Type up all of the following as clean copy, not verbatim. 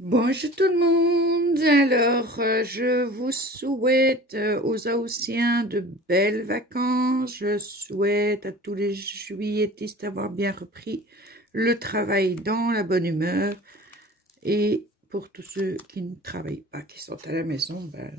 Bonjour tout le monde, alors je vous souhaite aux Haussiens de belles vacances, je souhaite à tous les juilletistes d'avoir bien repris le travail dans la bonne humeur et pour tous ceux qui ne travaillent pas, qui sont à la maison, ben,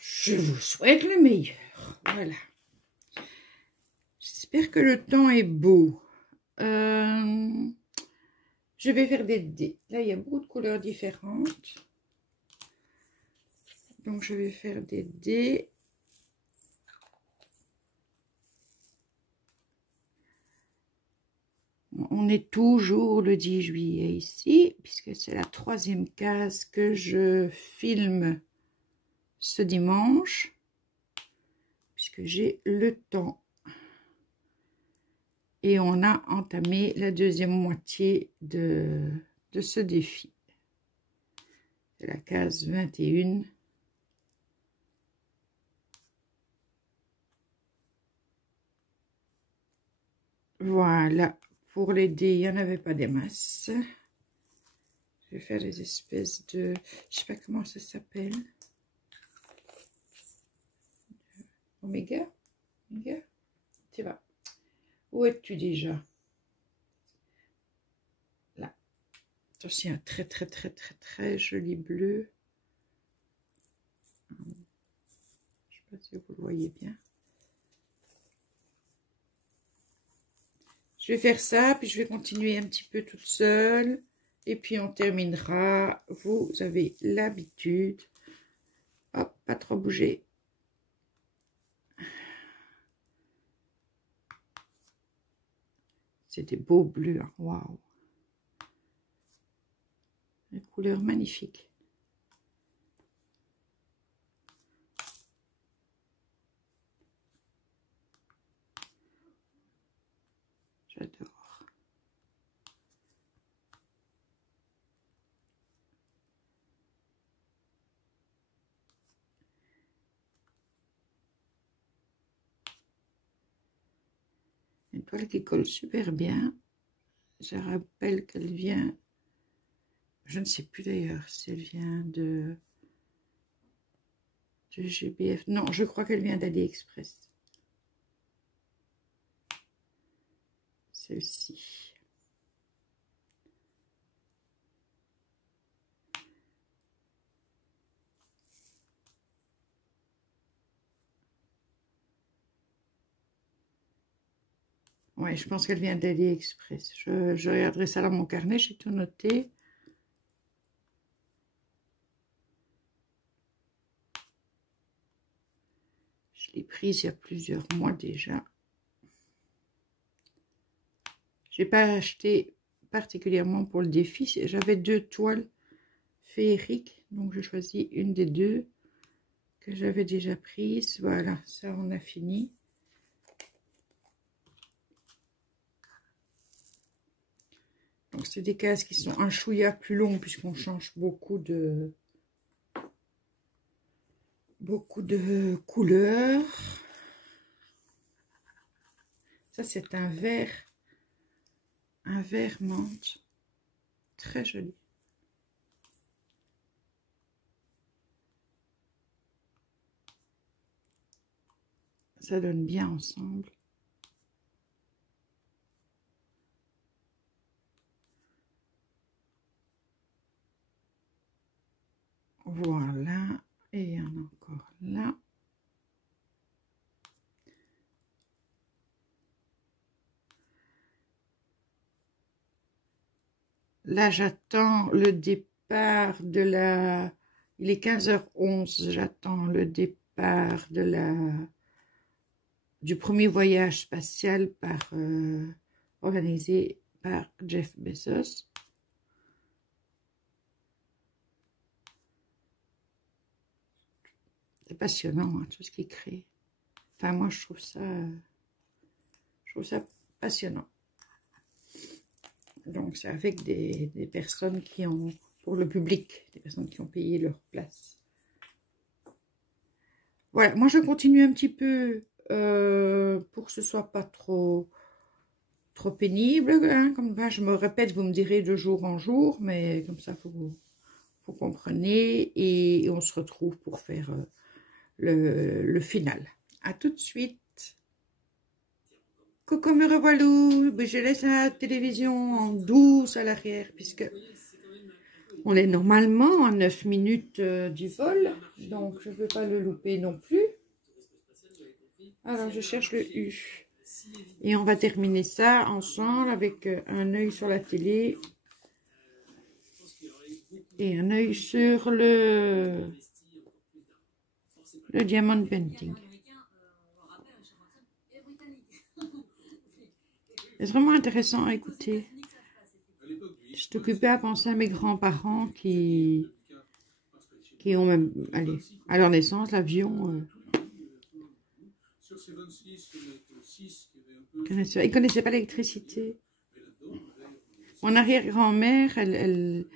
je vous souhaite le meilleur, voilà. J'espère que le temps est beau. Je vais faire des dés. Là, il y a beaucoup de couleurs différentes. Donc, je vais faire des dés. On est toujours le 10 juillet ici, puisque c'est la 3e case que je filme ce dimanche, puisque j'ai le temps. Et on a entamé la 2e moitié de ce défi. C'est la case 21. Voilà, pour les dés, il n'y en avait pas des masses. Je vais faire des espèces de... Je sais pas comment ça s'appelle. Oméga? Oméga? Tu vas. Où es-tu déjà? Là. Attention, un très joli bleu. Je ne sais pas si vous le voyez bien. Je vais faire ça, puis je vais continuer un petit peu toute seule. Et puis on terminera. Vous avez l'habitude. Hop, pas trop bouger. C'est des beaux bleus. Hein. Waouh. Une couleur magnifique. J'adore. Une toile qui colle super bien. Je rappelle qu'elle vient, je ne sais plus d'ailleurs si elle vient de GBF. Non, je crois qu'elle vient d'AliExpress. Celle-ci. Ouais, je pense qu'elle vient d'AliExpress. Je regarderai ça dans mon carnet, j'ai tout noté. Je l'ai prise il y a plusieurs mois déjà. Je n'ai pas acheté particulièrement pour le défi. J'avais 2 toiles féeriques, donc je choisis une des 2 que j'avais déjà prises. Voilà, ça on a fini. Donc c'est des cases qui sont un chouïa plus longues puisqu'on change beaucoup de couleurs. Ça c'est un vert menthe, très joli. Ça donne bien ensemble. Voilà, et il y en a encore là. Là, j'attends le départ de la... Il est 15h11, j'attends le départ de du premier voyage spatial organisé par Jeff Bezos. C'est passionnant, hein, tout ce qu'il crée. Enfin, moi, je trouve ça passionnant. Donc, c'est avec des personnes qui ont, pour le public, des personnes qui ont payé leur place. Voilà, moi, je continue un petit peu pour que ce soit pas trop trop pénible, hein, comme ça, je me répète, vous me direz de jour en jour, mais comme ça, vous comprenez, et on se retrouve pour faire le final. À tout de suite. Coucou, me revoilà. Je laisse la télévision en douce à l'arrière, puisque on est normalement à 9 minutes du vol, donc je ne veux pas le louper non plus. Alors, je cherche le U. Et on va terminer ça ensemble avec un œil sur la télé et un œil sur le diamond painting. C'est vraiment intéressant à écouter. Je t'occupais à penser à mes grands-parents qui ont même, allez, à leur naissance, l'avion. Ils ne connaissaient pas l'électricité. Mon arrière-grand-mère, elle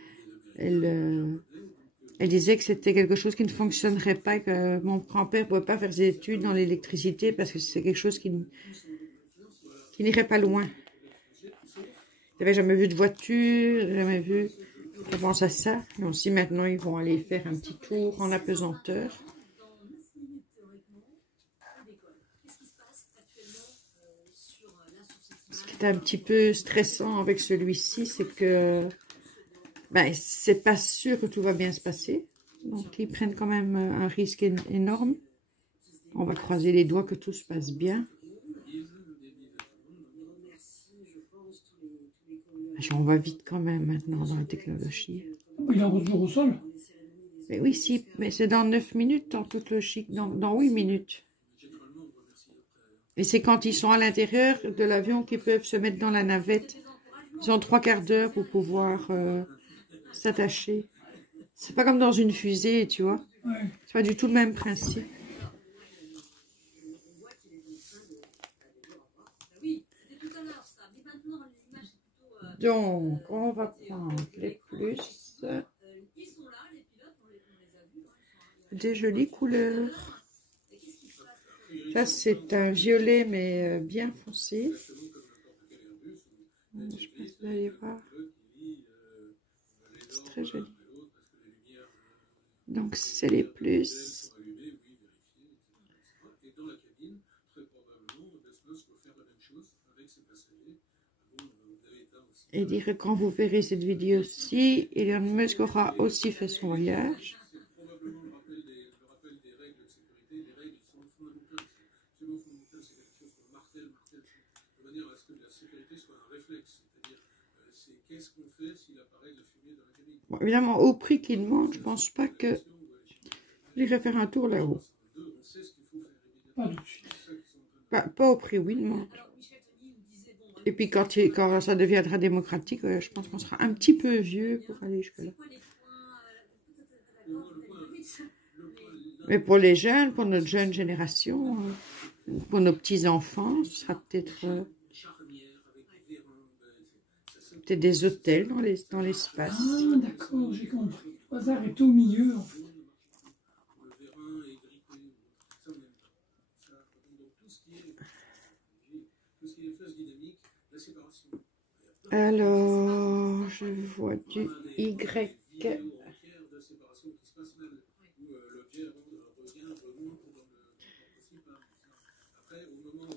disait que c'était quelque chose qui ne fonctionnerait pas, que mon grand-père ne pouvait pas faire des études dans l'électricité parce que c'est quelque chose qui n'irait pas loin. Il n'avait jamais vu de voiture, jamais vu. On pense à ça. Donc si maintenant ils vont aller faire un petit tour en apesanteur. Ce qui est un petit peu stressant avec celui-ci, c'est que ben, c'est pas sûr que tout va bien se passer. Donc ils prennent quand même un risque énorme. On va croiser les doigts que tout se passe bien. On va vite quand même maintenant dans la technologie. Il est toujours au sol. Mais oui, si, mais c'est dans 9 minutes en toute logique, dans 8 minutes. Et c'est quand ils sont à l'intérieur de l'avion qu'ils peuvent se mettre dans la navette. Ils ont 3/4 d'heure pour pouvoir s'attacher. C'est pas comme dans une fusée, tu vois. Ouais. C'est pas du tout le même principe. Donc, on va prendre les plus. Des jolies couleurs. Ça, c'est un violet, mais bien foncé. Je pense que vous allez voir. C'est très joli. Donc, c'est les plus. Et dire que quand vous verrez cette vidéo-ci, Elon Musk aura aussi fait son voyage. Bon, évidemment, au prix qu'il demande, je pense pas que j'irai faire un tour là-haut. Pas tout de suite. Pas au prix où il demande. Et puis quand ça deviendra démocratique, je pense qu'on sera un petit peu vieux pour aller jusque-là. Mais pour les jeunes, pour notre jeune génération, pour nos petits-enfants, ce sera peut-être des hôtels dans l'espace. Ah, d'accord, j'ai compris. Le hasard est au milieu, en fait. Alors, je vois du Y.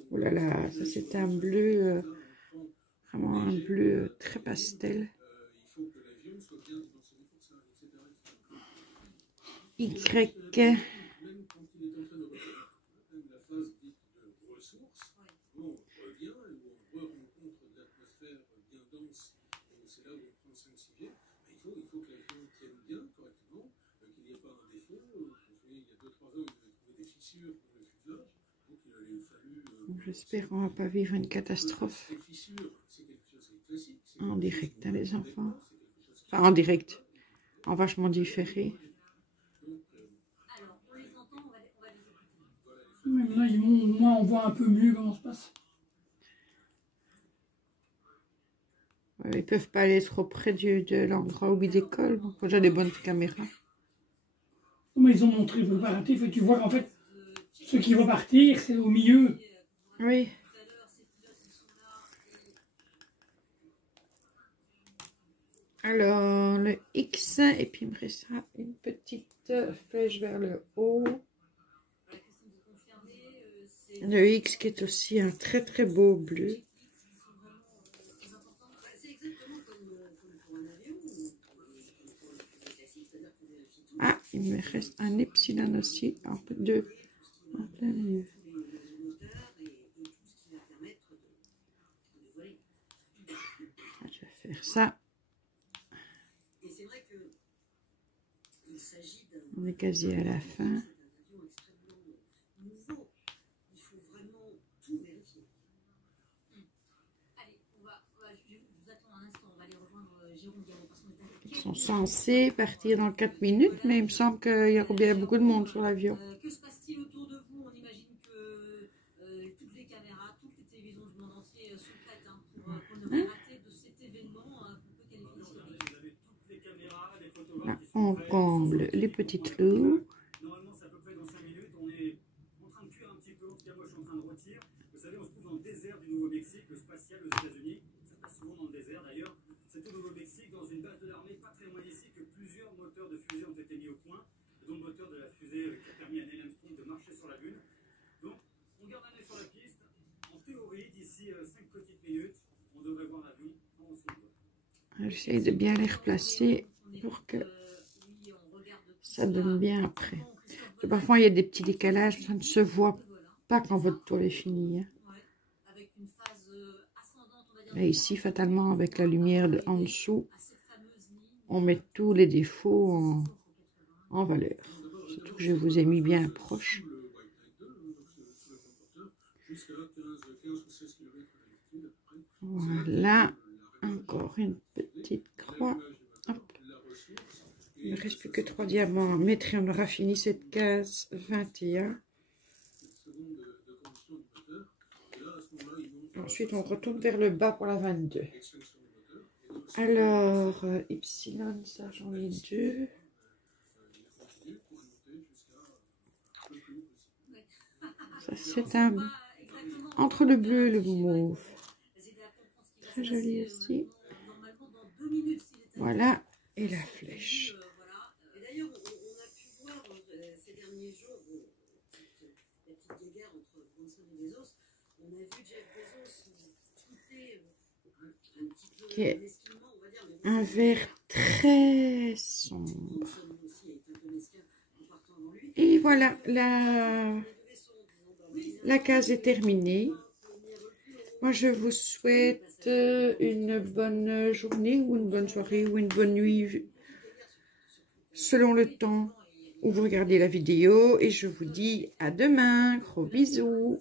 Oh là là, ça c'est un bleu, vraiment un bleu très pastel. Y. J'espère qu'on ne va pas vivre une catastrophe en direct, hein, les enfants. Enfin, en direct, en vachement différé. Même là, moi, on voit un peu mieux comment ça se passe. Ouais, ils ne peuvent pas aller trop près de l'endroit où ils décollent. Donc, j'ai des bonnes caméras. Mais ils ont montré le préparatif et tu vois qu'en fait, ceux qui vont partir, c'est au milieu. Oui. Alors, le X, et puis il me restera une petite flèche vers le haut. Le X qui est aussi un très très beau bleu. Ah, il me reste un epsilon aussi, un peu de... en plein milieu. Je vais faire ça. On est quasi à la fin. Ils sont censés partir dans 4 minutes, mais il me semble qu'il y aura bien beaucoup de monde sur l'avion. Que se passe-t-il autour de vous? On imagine que toutes les caméras, toutes les télévisions du monde entier sont prêtes pour ne pas rater de cet événement qu'on peut qualifier historique. Là, on comble les petits trous. Normalement, c'est à peu près dans 5 minutes. On est en train de cuire un petit peu. En tout cas, moi, je suis en train de rôtir. Vous savez, on se trouve dans le désert du Nouveau-Mexique, le spatial aux États-Unis. Ça se passe souvent dans le désert, d'ailleurs. C'est au Nouveau-Mexique, dans une base de l'armée pas très loin d'ici, que plusieurs moteurs de fusée ont été mis au point, dont le moteur de la fusée qui a permis à Neil Armstrong de marcher sur la Lune. Donc, on garde un œil sur la piste. En théorie, d'ici 5 petites minutes, on devrait voir l'avion en son vol. J'essaie de bien les replacer pour que ça donne bien après. Et parfois, il y a des petits décalages, ça ne se voit pas quand votre toile est finie. Mais ici, fatalement, avec la lumière en dessous, on met tous les défauts en valeur. Surtout que je vous ai mis bien proche. Voilà, encore une petite croix. Hop. Il ne reste plus que 3 diamants à mettre et on aura fini cette case 21. Ensuite, on retourne vers le bas pour la 22. Alors, Epsilon, ça j'en ai 2. Ça c'est un... entre le bleu et le mauve. Très joli aussi. Voilà, et la flèche. D'ailleurs, on a pu voir ces derniers jours la petite guéguerre entre Branson et Bezos. On a vu Jeff Bezos tweeter un petit peu qui est un vert très sombre. Et voilà, la case est terminée. Moi, je vous souhaite une bonne journée ou une bonne soirée ou une bonne nuit, selon le temps où vous regardez la vidéo. Et je vous dis à demain. Gros bisous.